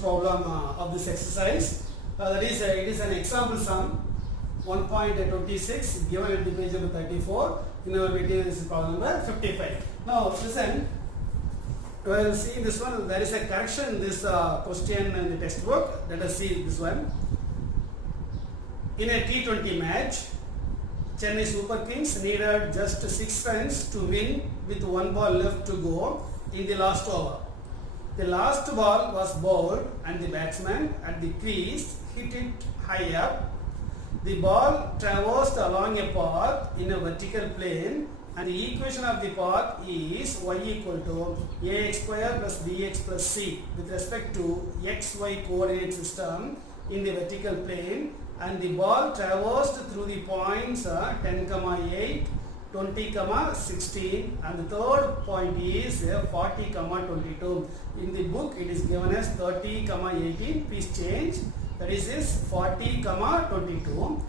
problem of this exercise. That is, it is an example sum 1.26 given at the page number 34. In our material, this is problem number 55. Now, listen. Well, see this one. There is a correction in this question in the textbook. Let us see this one. In a T20 match, Chennai Super Kings needed just 6 runs to win with 1 ball left to go in the last over. The last ball was bowled and the batsman at the crease hit it high up. The ball traversed along a path in a vertical plane, and the equation of the path is y equal to ax square plus bx plus c with respect to xy coordinate system in the vertical plane, and the ball traversed through the points 10, 8, 20, 16, and the third point is 40, 22. In the book it is given as 30, 18. Please change. That is 40, 22.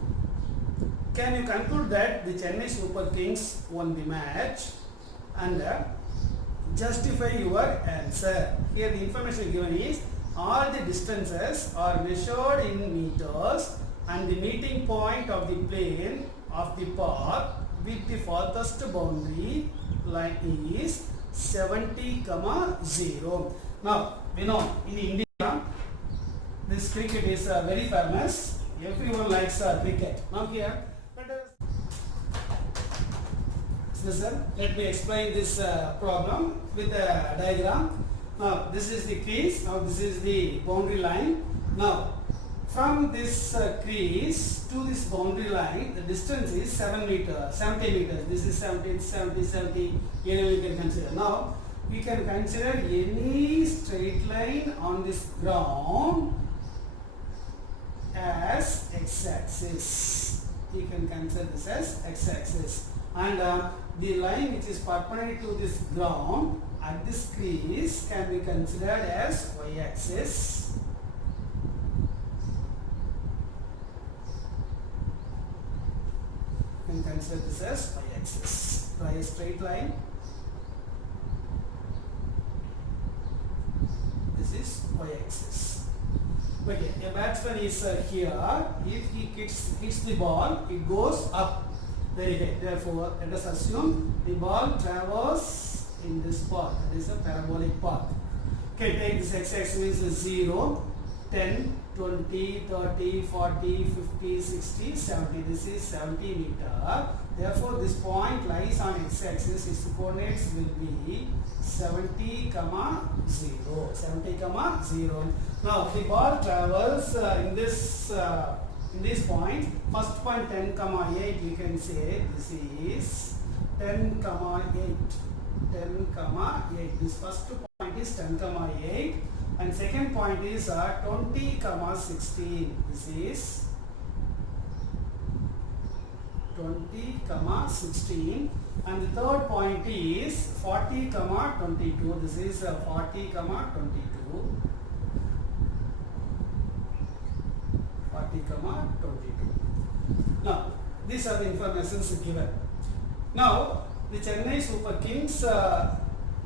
Can you conclude that the Chennai Super Kings won the match and justify your answer? Here the information given is all the distances are measured in meters and the meeting point of the plane of the path with the farthest boundary line is 70, 0. Now, we know in India, this cricket is very famous. Everyone likes cricket. Now here, let me explain this problem with a diagram. Now, this is the crease. Now, this is the boundary line. Now, from this crease to this boundary line, the distance is 70 meters. This is 70. Anyway, you can consider. Now, we can consider any straight line on this ground as x-axis. You can consider this as x-axis. And the line which is perpendicular to this ground at this crease can be considered as y-axis. You can consider this as y-axis. Draw a straight line. This is y-axis. Okay, a batsman is here. If he hits the ball, it goes up very high. Therefore, let us assume the ball travels in this path. That is a parabolic path. Okay, take this x-axis means 0, 10, 20, 30, 40, 50, 60, 70. This is 70 meter. Therefore, this point lies on x-axis. Its coordinates will be 70, 0. 70, 0. Now, the ball travels in this point. First point 10, 8. You can say this is 10, 8. 10, 8. This first point is 10, 8. And second point is 20, 16. This is 20, 16. And the third point is 40, 22. This is 40, 22. 40, 22. Now, these are the informations given. Now, the Chennai Super Kings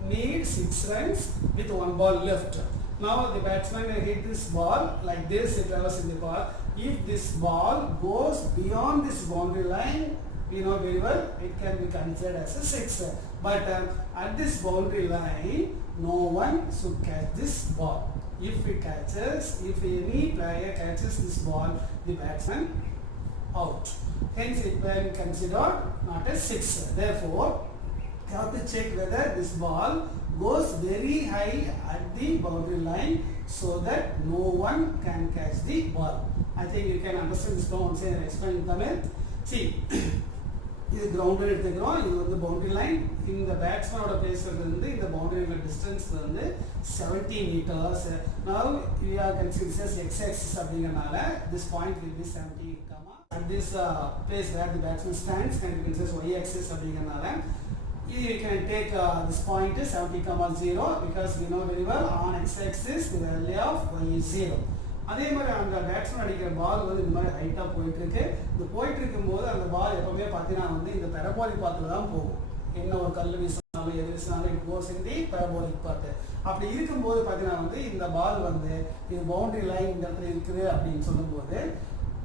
need 6 runs with 1 ball left. Now, the batsman will hit this ball like this. It travels in the ball. If this ball goes beyond this boundary line, we know very well it can be considered as a 6. But at this boundary line, no one should catch this ball. If any player catches this ball, the batsman out. Hence, it will be considered not a 6. Therefore, you have to check whether this ball goes very high at the boundary line so that no one can catch the ball. I think you can understand this once I explain in Tamil. See, this is grounded at the ground, this is the boundary line. In the batsman place, in the boundary line distance 70 meters. Now, we are considering this as x-axis. This point will be 70, at this place where the batsman stands can be considered as y-axis. You can take this point is 70, 0 because we know very well on x-axis the value of y is 0. அதே மாதிரி அந்த batsman அடிக்கிற பால் வந்து இந்த மாதிரி ஹைட்டாக போயிட்டுருக்கு. இந்த போயிட்டு இருக்கும்போது அந்த பால் எப்போவுமே பார்த்தீங்கன்னா வந்து இந்த பெரபாலிக் பாத்தில் தான் போகும். என்ன ஒரு கல் வீசினாலும் வீசினாலும் எது வீசினாலும் it goes in the parabolic part. அப்படி இருக்கும்போது பார்த்தீங்கன்னா வந்து இந்த பால் வந்து இது பவுண்டரி லைன் இந்த இடத்துல இருக்குது அப்படின்னு சொல்லும்போது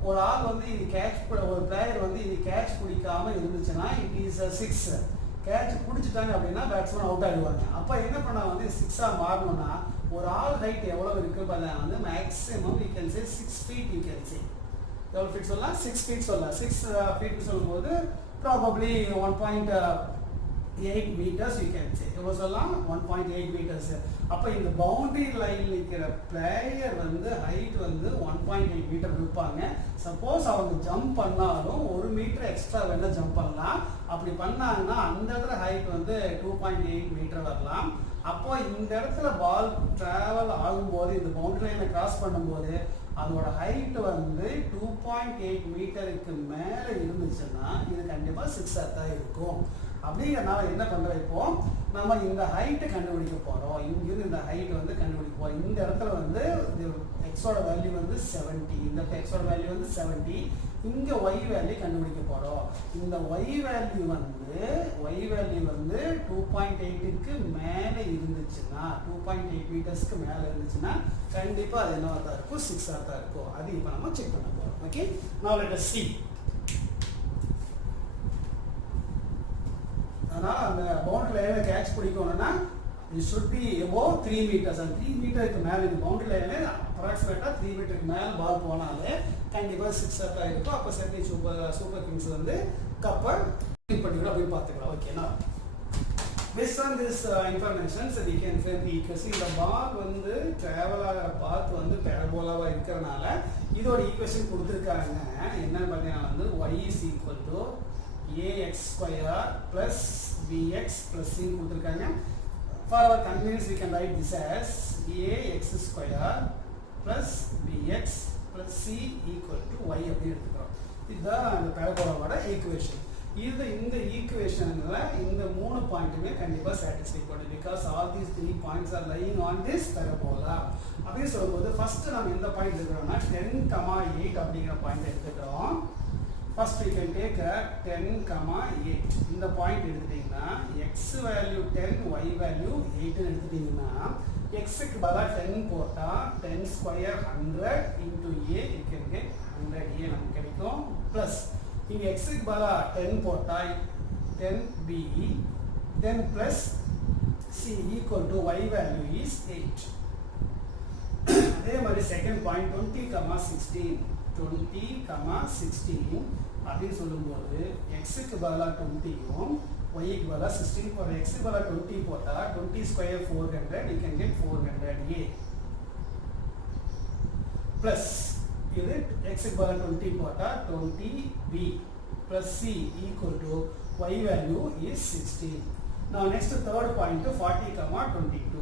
ஒரு ஆள் வந்து இது கேட்ச் ஒரு பிளேயர் வந்து இது கேட்ச் பிடிக்காம இருந்துச்சுன்னா இட் இஸ் 6. கேட்ச் பிடிச்சிட்டாங்க அப்படின்னா பேட்ஸ்மேன் அவுட் ஆகிடுவாங்க. அப்போ என்ன பண்ணா வந்து 6ஆக மாறணும்னா ஒரு ஆள் ஹைட் எவ்வளோ இருக்குது பார்த்தீங்கன்னா வந்து maximum you can say 6 feet you can say. எவ்வளோ ஃபீட் சொல்லலாம்? 6 feet சொல்லலாம். 6 feet சொல்லும்போது probably 1.8 meters you can say. எவ்வளோ சொல்லலாம்? 1.8 meters. அப்போ இந்த பவுண்டரி லைன் இருக்கிற பிளேயர் வந்து ஹைட் வந்து 1.8 meter இருப்பாங்க. சப்போஸ் அவங்க ஜம்ப் பண்ணாலும் 1 meter எக்ஸ்ட்ரா வேணால் ஜம்ப் பண்ணலாம். அப்படி பண்ணாங்கன்னா அந்த இடத்துல ஹைட் வந்து 2.8 meter வரலாம். அப்போ இந்த இடத்துல பால் ட்ராவல் ஆகும்போது இந்த பவுண்டரி லைனை கிராஸ் பண்ணும்போது அதோட ஹைட் வந்து 2.8 மீட்டருக்கு மேலே இருந்துச்சுன்னா இது கண்டிப்பாக 6ஆக தான் இருக்கும். அப்படிங்கிறனால என்ன பண்ணுறோம், இப்போ நம்ம இந்த ஹைட்டை கண்டுபிடிக்க போகிறோம். இங்கிருந்து இந்த ஹைட் வந்து கண்டுபிடிக்க போகிறோம். இந்த இடத்துல வந்து எக்ஸோட வேல்யூ வந்து 70, இந்த எக்ஸோட வேல்யூ வந்து 70, இங்கே ஒய் வேல்யூ கண்டுபிடிக்க போகிறோம். இந்த ஒய் வேல்யூ வந்து 2.8க்கு மேலே இருந்துச்சுன்னா 2.8 மீட்டர்ஸ்க்கு மேலே இருந்துச்சுன்னா கண்டிப்பாக அது என்னவாக தான் இருக்கும்? 6ஆக தான் இருக்கும். அது இப்போ நம்ம செக் பண்ண போகிறோம். Okay, now let us see. அதனால் அந்த பவுண்டரி லைனில் catch பிடிக்கணும்னா it should be above 3 meters. அந்த 3 மீட்டருக்கு மேலே இந்த பவுண்டரி லைனில் அப்ராக்சிமேட்டாக 3 மீட்டருக்கு மேலே பால் போனாலே கண்டிப்பாக 6ஆக இருக்கும். அப்போ சென்னை சூப்பர் கிங்ஸ் வந்து கப்பை வின் பண்ணிக்கணும் அப்படின்னு பார்த்துக்கலாம். ஓகேனா, based on this information so we can frame the equation. இந்த பால் வந்து ட்ராவல் ஆகிற பாத் வந்து பேரபோலாவாக இருக்கிறனால இதோட ஈக்குவேஷன் கொடுத்துருக்காங்க. என்னன்னு பார்த்தீங்கன்னா வந்து y is equal to ax square plus bx plus c கொடுத்துருக்காங்க. For our convenience we can write this as ax square plus bx plus c equal to y அப்படி எடுத்துக்கிறோம். இதுதான் அந்த பேரபோலாவோட ஈக்குவேஷன். இந்த ஈக்குவேஷன்ல இந்த 3 பாயிண்ட்டுமே கண்டிப்பாக சாட்டிஸ்ஃபை பண்ணும். Because all these 3 points are lying on this parabola. அப்படின்னு சொல்லும்போது ஃபர்ஸ்ட் நம்ம எந்த பாயிண்ட் எடுக்கிறோம்னா 10,8 அப்படிங்கிற பாயிண்ட் எடுத்துக்கிறோம். First you can take 10,8. இந்த பாயிண்ட் எடுத்துட்டீங்கன்னா எக்ஸ் வேல்யூ 10, ஒய் வேல்யூ 8 எடுத்துட்டீங்கன்னா எக்ஸுக்கு பதிலாக 10 போட்டால் 10 square 100 into a you can get 100 a நமக்கு கிடைக்கும். ப்ளஸ் இங்கே எக்ஸுக்கு பதிலாக 10 போட்டால் 10b, then plus c equal to y value is 8. அதே மாதிரி செகண்ட் பாயிண்ட் 20,16 அப்படின்னு சொல்லும்போது எக்ஸுக்கு பதிலாக 20யும் ஒய்க்கு பதிலாக 16 போடுற. எக்ஸுக்கு பதிலாக 20 போட்டால் 20 square 400 you can get 400a. Plus இது எக்ஸுக்கு பதிலாக 20 போட்டால் 20b plus c equal to y value is 16. Now next third point 40,22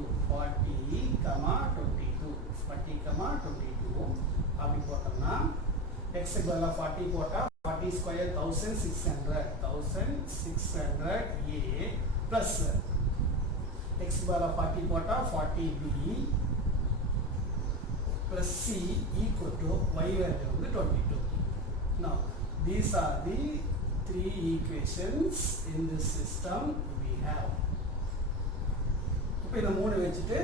அப்படி போட்டோம்னா x க்கு பதிலாக 40 போட்டா 40 ஸ்கொயர் 1600 a plus x க்கு பதிலாக 40 போட்டா 40b plus c equal to y value வந்து 22. Now these are the 3 equations in this system we have. இப்போ இந்த மூணு வச்சுட்டு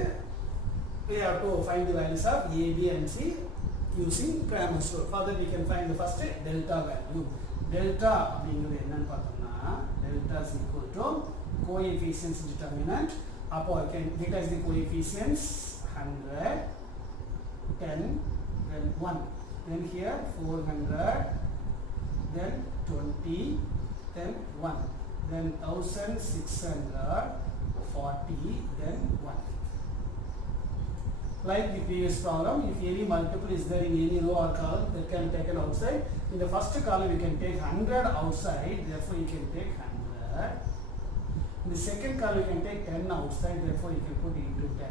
we have to find the values of a, b and c using Cramer's rule. For that we can find the first delta value. Delta அப்படிங்கிறது என்னன்னு பார்த்தோம்னா delta is equal to coefficients determinant. அப்போ delta is the coefficients 100, 10, then 1, then here 400, then 20, then 1, then 1640, then 1. Like the previous problem, if any multiple is there in any row or column, that can be taken outside. In the first column, you can take 100 outside, therefore you can take 100. In the second column, you can take 10 outside, therefore you can put into 10.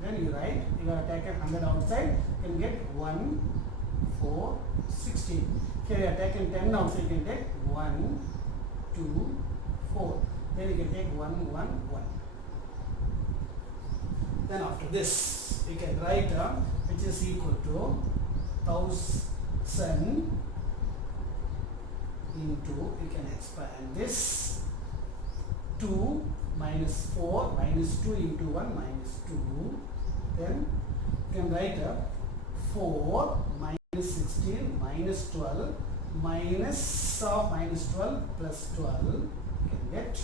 Then you write, you have taken 100 outside, you can get 1, 4, 16. Here you have taken 10 outside, you can take 1, 2, 4. Then you can take 1, 1, 1. Then after this, you can write which is equal to 1000 into, you can expand this 2 minus 4 minus 2 into 1 minus 2. Then you can write 4 minus 16 minus 12 minus of minus 12 plus 12. You can get,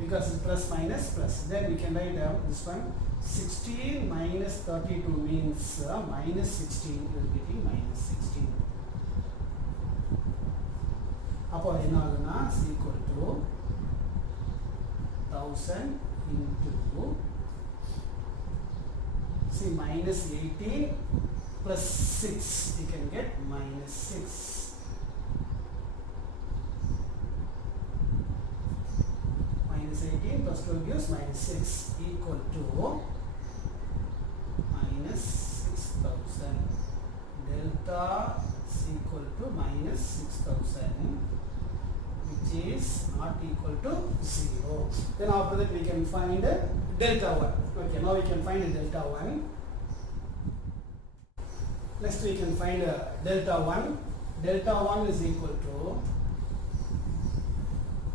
because it's plus minus plus. Then we can write this one. 16 minus 32 means minus 16. You are getting minus 16. அப்போ என்ன ஆகுதுன்னா is equal to 1000 into see minus 18 plus 6. You can get minus 6. Minus 18 plus 12 gives minus 6 equal to minus 6000. Delta is equal to minus 6000, which is not equal to 0. Then after that we can find delta 1. Okay, now we can find delta 1. Next we can find delta 1. Delta 1 is equal to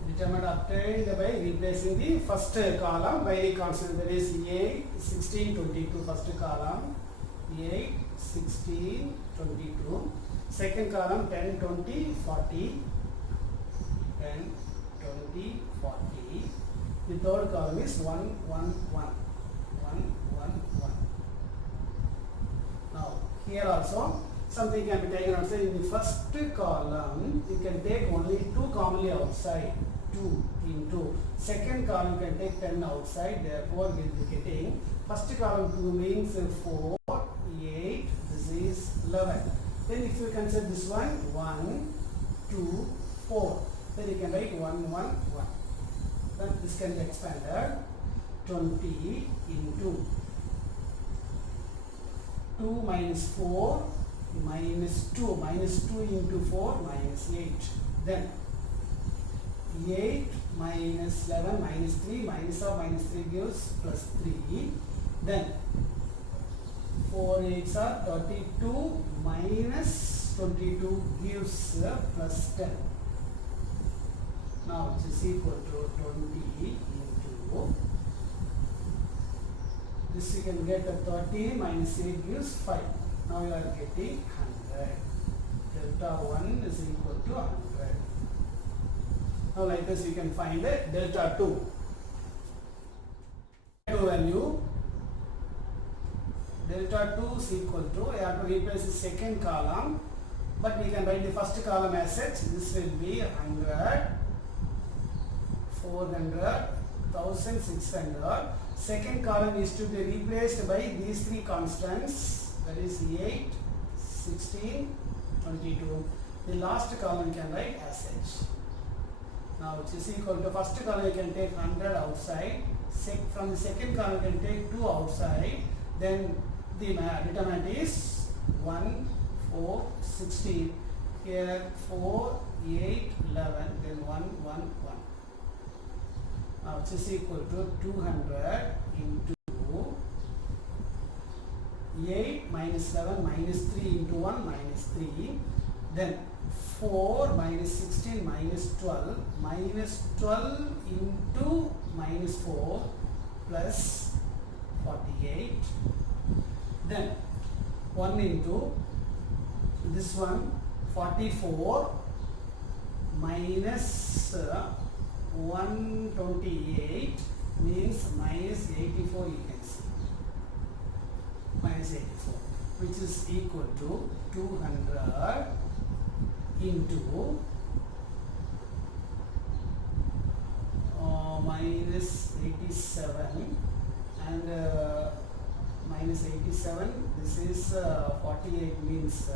determined obtained by replacing the first column by the constant, that is 8, 16, 22. First column 8, 16, 22. Second column 10, 20, 40. 10, 20, 40. The third column is 1, 1, 1. 1, 1, 1. Now here also something can be taken outside. In the first column you can take only 2 commonly outside. 2 into second column you can take 10 outside. Therefore we will be getting first column 2 means 4, 8. This is 11. Then if you consider this one 1, 2, 4. Then you can write 1, 1, 1. Then this can be expanded. 20 into 2 minus 4 minus 2. Minus 2 into 4 minus 8. Then 8 minus 11 minus 3. Minus of minus 3 gives plus 3. Then 4 8s are 32 minus 22 gives plus 10. Now it is equal to 20 into this. You can get a 30 minus 8 gives 5. Now you are getting 100. Delta 1 is equal to 100. Now like this you can find delta 2. Value delta 2 is equal to, you have to replace the second column, but we can write the first column as such. This will be 100, 400, 1600. Second column is to be replaced by these 3 constants, that is 8, 16, 22. The last column you can write as such. Now it is equal to first column you can take 100 outside. From the second column you can take 2 outside. Then the determinant is 1, 4, 16. Here 4, 8, 11. Then 1, 1, 1. Now it is equal to 200 into 8 minus 11 minus 3 into 1 minus 3. Then 4 minus 16 minus 12 minus 12 into minus 4 plus 48. Then 1 into this one 44 minus 128 means minus 84. You can see minus 84, which is equal to 200 into minus 87 and minus 87. This is 48 means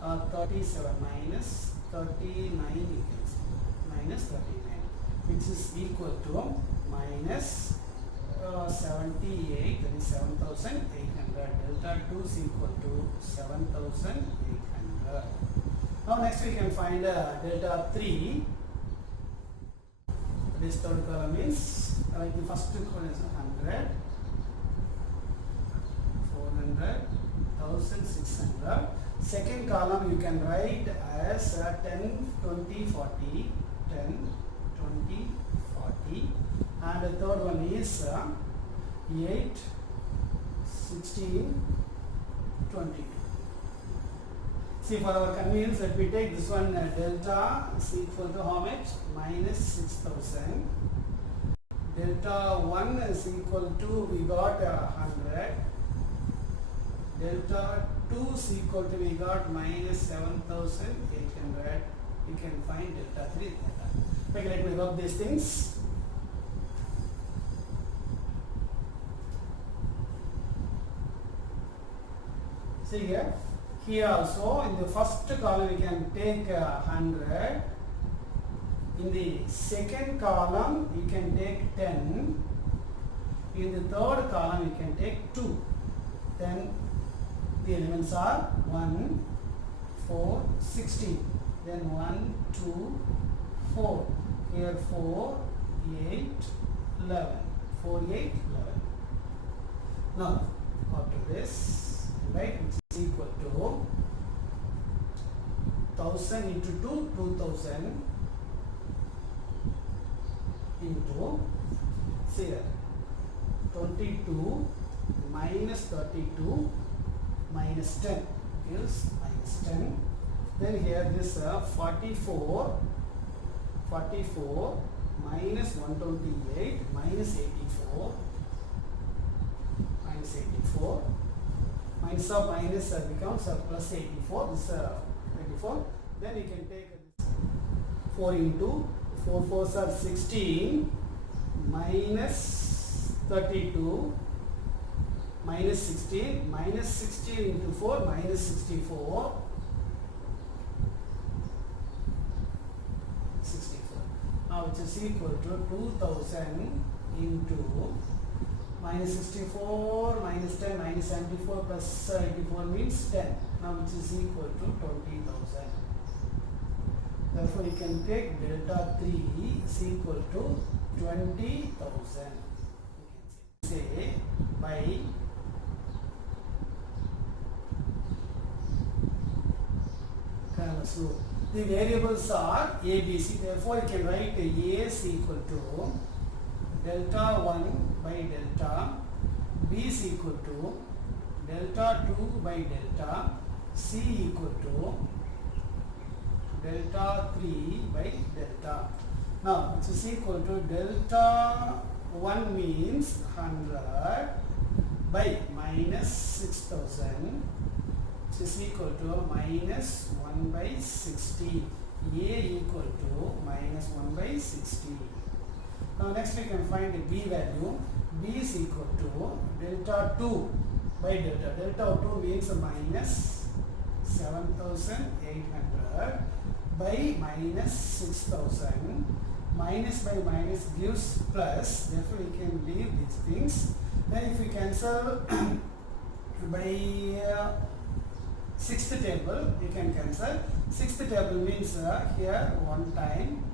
37 minus 39. You can see minus 39, which is equal to minus 78, that is 7800. Delta 2 is equal to 7800. Now next we can find delta 3. This third column is like the first column is 100, 400, 1600. Second column you can write as 10, 20, 40, 10, 20, 40. 40, and the third one is 8, 16, 22. See, for our convenience, let me take this one delta is equal to how much? Minus 6000. Delta 1 is equal to, we got 100. Delta 2 is equal to, we got minus 7800. You can find delta 3. Okay, let me rub these things. See here. Here also, in the first column, we can take 100. In the second column, you can take 10. In the third column, you can take 2. Then the elements are 1, 4, 16. Then 1, 2, 4. Here 4, 8, 11. 4, 8, 11. Now, after this, right, which is equal to 1000 into 2, 2000 into, see here, 22 minus 32 minus 10 gives minus 10. Then here this 44 minus 128 minus 84 minus of minus becomes plus 84. This 84. Then you can take 4 into 4 4s are 16 minus 32 minus 16 minus 16 into 4 minus 64. Now which is equal to 2000 into minus 64 minus 10 minus 74 plus 84 means 10. Now which is equal to 20,000. Therefore you can take delta 3 is equal to 20,000. You can say by Cramer's rule. The variables are A, B, C. Therefore, you can write A is equal to delta 1 by delta, B is equal to delta 2 by delta, C equal to delta 3 by delta. Now, which is equal to delta 1 means 100 by minus 6000. Which is equal to minus 1 by 60. A equal to minus 1 by 60. Now next we can find the B value. B is equal to delta 2 by delta. Delta 2 means minus 7800 by minus 6000. Minus by minus gives plus. Therefore we can leave these things. Then if we cancel by sixth table, you can cancel. Sixth table means here 1 time,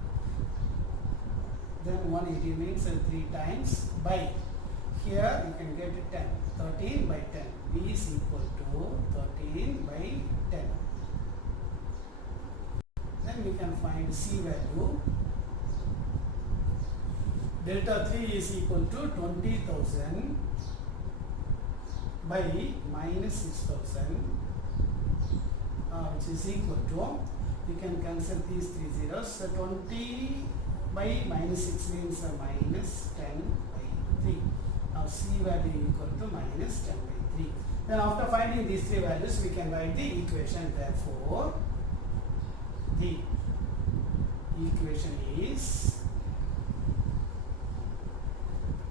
then 180 means 3 times by, here you can get 10, 13 by 10. B is equal to 13 by 10. Then we can find C value. Delta 3 is equal to 20,000 by minus 6,000. Which is equal to, you can cancel these 3 zeros. So 20 by minus 6 means minus 10 by 3. Now C value equal to minus 10 by 3. Then after finding these 3 values, we can write the equation. Therefore, the equation is,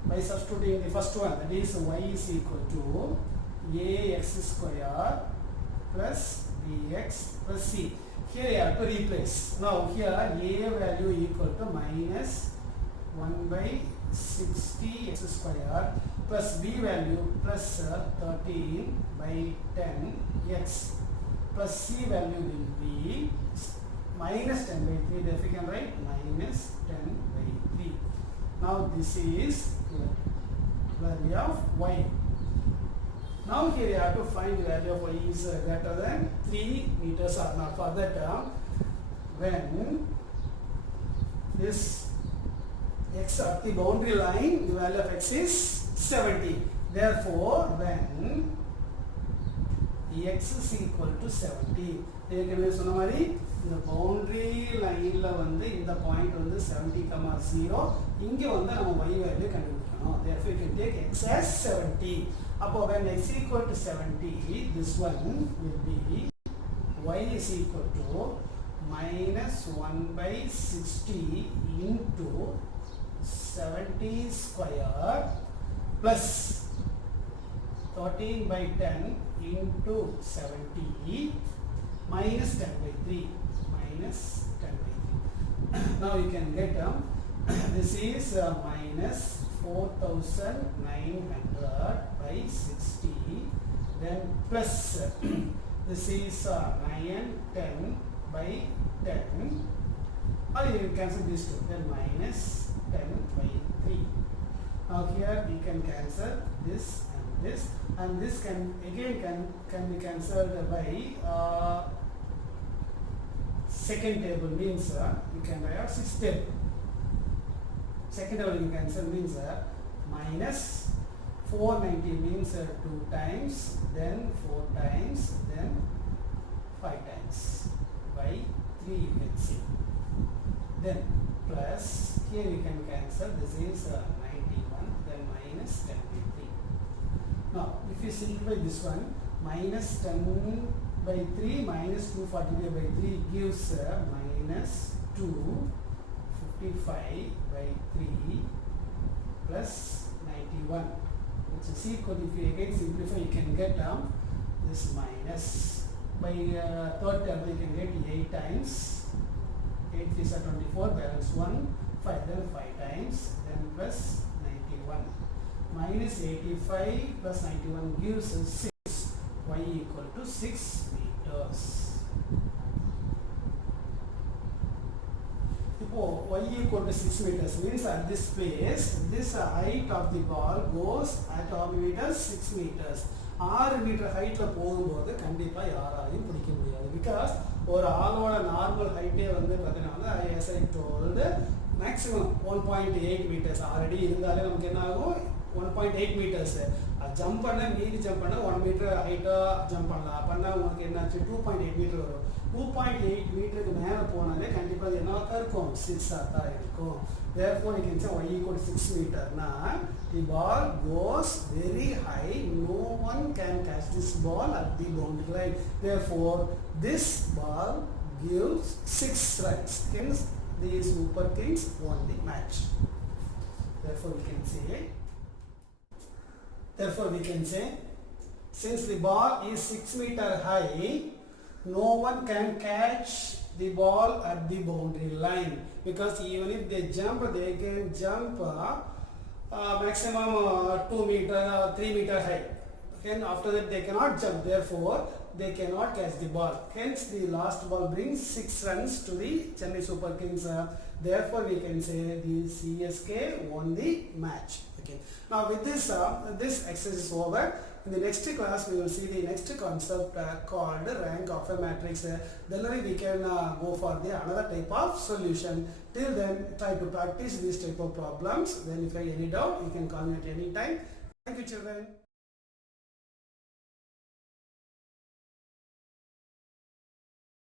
by substituting the first one, that is y is equal to ax square plus bx plus c. Here you have to replace. Now here a value equal to minus 1 by 60 x square plus b value plus 13 by 10 x plus c value will be minus 10 by 3. Therefore you can write minus 10 by 3. Now this is value of y. Now here you have to find the value of y is greater than 3 meters or not. For that when this x at the boundary line, the value of x is 70. Therefore, when x is equal to 70, ஏற்கனவே சொன்ன மாதிரி இந்த boundary lineல வந்து இந்த point வந்து 70, 0 இங்க வந்து நம்ம y value கண்டுபிடிக்கணும். Therefore, you can take x as 70. அப்போ when x equal to 70, this one will be y is equal to minus 1 by 60 into 70 square plus 13 by 10 into 70 minus 10 by 3 minus 10 by 3. Now you can get this is minus 4900 by 60, then plus this is 9 10 by 10, or you can cancel these two, then minus 10 by 3. Now here you can cancel this and this can again be cancelled by second table, means you can write 6th table. Second table you cancel means minus 490 means 2 times, then 4 times, then 5 times by 3 you can see. Then plus here you can cancel, this is 91, then minus 10 by 3. Now if you simplify this one, minus 10 by 3 minus 245 by 3 gives minus 255 by 3 plus 91, which is equal, if you again simplify you can get this minus by third term you can get 8 times, 8 3 are 24, balance 1, 5, then 5 times, then plus 91, minus 85 plus 91 gives us 6, y equal to 6 meters. Y equal to 6 meters means at this place, this height of the ball goes at how many meters? 6 meters. 6 meter height போகும்போது கண்டிப்பா யாராலையும் பிடிக்க முடியாது. Because ஒரு ஆளோட normal ஹைட்டே வந்து பார்த்தீங்கன்னா as I told maximum 1.8 meters already இருந்தாலே நமக்கு என்ன ஆகும் 1.8 meters. ஜம்ப் பண்ண மீதி ஜம்ப் பண்ண 1 meter ஹைட்டா ஜம்ப் பண்ணலாம். பண்ணா உங்களுக்கு என்னாச்சு 2.8 meter வரும். 2.8 மீட்டருக்கு மேலே போனாலே கண்டிப்பாக அது என்னவா இருக்கும் 6 தான் இருக்கும். Therefore you can say y equal to 6 meter. Now the ball goes very high, no one can catch this ball at the boundary line. Therefore this ball gives 6 runs. Hence the Super Kings won the match. Therefore we can say since the ball is 6 meter high, no one can catch the ball at the boundary line, because even if they jump, they can jump maximum 2 meter or 3 meter high. And after that they cannot jump, therefore they cannot catch the ball. Hence the last ball brings 6 runs to the Chennai Super Kings. Therefore we can say the CSK won the match. Okay. Now with this this exercise is over. In the next class we will see the next concept called rank of a matrix. Then only we can go for the another type of solution. Till then try to practice these type of problems. Then if you have any doubt you can call me at any time. Thank you children.